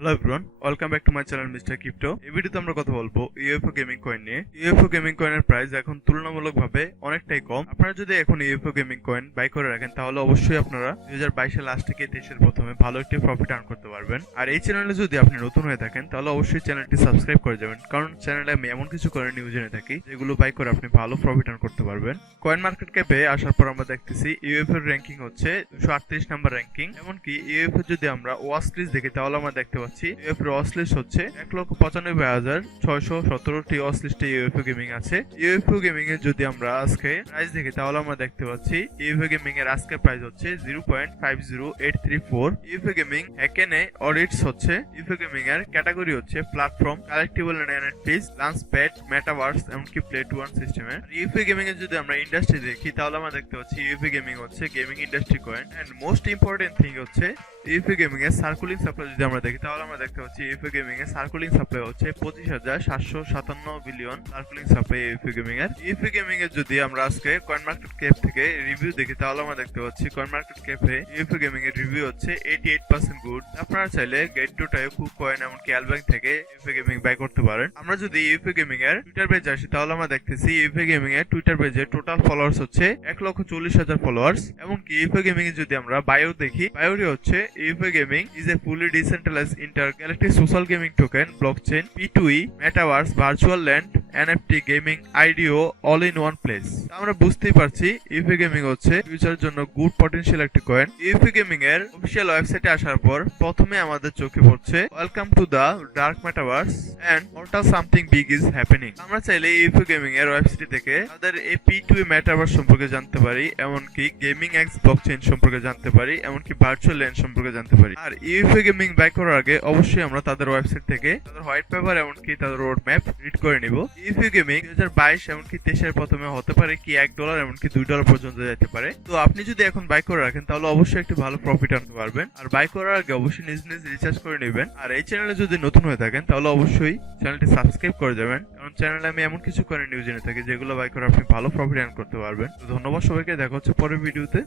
Hello everyone, welcome back to my channel mister crypto. এই ভিডিওতে আমরা কথা বলবো ইউএফও গেমিং কয়েন নিয়ে। ইউএফও গেমিং কয়েনের প্রাইস এখন তুলনামূলকভাবে অনেকটাই কম। আপনারা যদি এখন ইউএফও গেমিং কয়েন বাই করে রাখেন তাহলে অবশ্যই আপনারা 2022 এর লাস্ট থেকে 23 এর প্রথমে ভালো একটি প্রফিট আর্ন করতে পারবেন। আর এই চ্যানেলে যদি আপনি নতুন হয়ে থাকেন তাহলে অবশ্যই চ্যানেলটি সাবস্ক্রাইব করে যাবেন, কারণ চ্যানেলে আমি এমন কিছু কয়েন নিউজ এনে থাকি যেগুলো বাই করে আপনি ভালো প্রফিট আর্ন করতে পারবেন। কয়েন মার্কেট ক্যাপে আসার পর আমরা দেখতেছি ইউএফও এর র্যাঙ্কিং হচ্ছে 238 নাম্বার র্যাঙ্কিং। এমনকি ইউএফও যদি আমরা ওয়াচ লিস্ট দেখি তাহলে আমরা দেখতে পাচ্ছি ইউএফও ওয়াচ লিস্ট হচ্ছে 1,95,617টি ওয়াচ লিস্টে ইউএফও গেমিং আছে। ইউএফও গেমিং এর যদি আমরা আজকে প্রাইস দেখি তাহলে আমরা দেখতে পাচ্ছি ইউএফও গেমিং এর আজকে প্রাইস হচ্ছে 0.50834। ইউএফও গেমিং এখানে অডিটস হচ্ছে ইউএফও গেমিং এর ক্যাটাগরি হচ্ছে platform, collectible and NFTs, launchpad, metaverse এমনকি প্লে টু ওয়ান সিস্টেমে। ইউএফও গেমিং এর যদি আমরা ইন্ডাস্ট্রি দেখি তাহলে আমরা দেখতে পাচ্ছি ইউএফও গেমিং হচ্ছে gaming industry coin. And most important thing হচ্ছে ইউএফও গেমিং এর সার্কুলিং সাপ্লাই যদি আমরা দেখি তাহলে আমরা দেখতে পাচ্ছি ইউএফও গেমিং এর সার্কুলিং সাপ্লাই হচ্ছে 25,757 billion circulating supply UFO gaming এর। ইউএফও গেমিং এর যদি আমরা আজকে কয়েন মার্কেট ক্যাপ থেকে রিভিউ দেখি তাহলে আমরা দেখতে পাচ্ছি কয়েন মার্কেট ক্যাপে ইউএফও গেমিং এর রিভিউ হচ্ছে 88% গুড। আপনারা চাইলে get to type cook coin এমনকি অ্যালব্যাঙ্ক থেকে ইউএফও গেমিং বাই করতে পারেন। আমরা যদি ইউএফও গেমিং এর টুইটার পেজে আসি তাহলে আমরা দেখতেছি ইউএফও গেমিং এর টুইটার পেজে টোটাল ফলোয়ার্স হচ্ছে 1,40,000 ফলোয়ার্স। এমনকি ইউএফও গেমিং এর যদি আমরা বায়ো দেখি, বায়োটি হচ্ছে UFO gaming is a fully decentralized intergalactic social gaming token, blockchain, P2E, metaverse, virtual land, NFT gaming, IDO all in one place. আমরা বুঝতেই পারছি ইউএফও গেমিং হচ্ছে ফিউচারের জন্য গুড পটেনশিয়াল একটি কয়েন। ইউএফও গেমিং এর অফিশিয়াল ওয়েবসাইটে আসার পর প্রথমে আমাদের চোখে পড়ছে welcome to the dark metaverse and what something big is happening. আমরা চাইলে ইউএফও গেমিং এর ওয়েবসাইট থেকে আমাদের এই P2E মেটাভার্স সম্পর্কে জানতে পারি, এমনকি গেমিং এক্স ব্লকচেইন সম্পর্কে জানতে পারি, এমনকি ভার্চুয়াল ল্যান্ড সম্পর্কে জানতে পারি। আর ইউএফও গেমিং বাই করার আগে অবশ্যই আমরা তাদের ওয়েবসাইট থেকে তাদের হোয়াইট পেপার এমনকি তাদের রোড ম্যাপ রিড করে নিব। ইউএফও গেমিং 2022 এমনকি 23 এর প্রথমে হতে পারে কি $1 এমনকি $2 পর্যন্ত যেতে পারে। তো আপনি যদি এখন বাই করে রাখেন তাহলে অবশ্যই একটি ভালো প্রফিট আনতে পারবেন। আর বাই করার আগে অবশ্যই নিজ রিসার্চ করে নেবেন। আর এই চ্যানেলে যদি নতুন হয়ে থাকেন তাহলে অবশ্যই চ্যানেলটি সাবস্ক্রাইব করে যাবেন, কারণ চ্যানেলে আমি এমন কিছু করে নিউজ এনে থাকি যেগুলো বাই করে আপনি ভালো প্রফিট আর্ন করতে পারবেন। তো ধন্যবাদ সবাইকে, দেখা হচ্ছে পরের ভিডিওতে।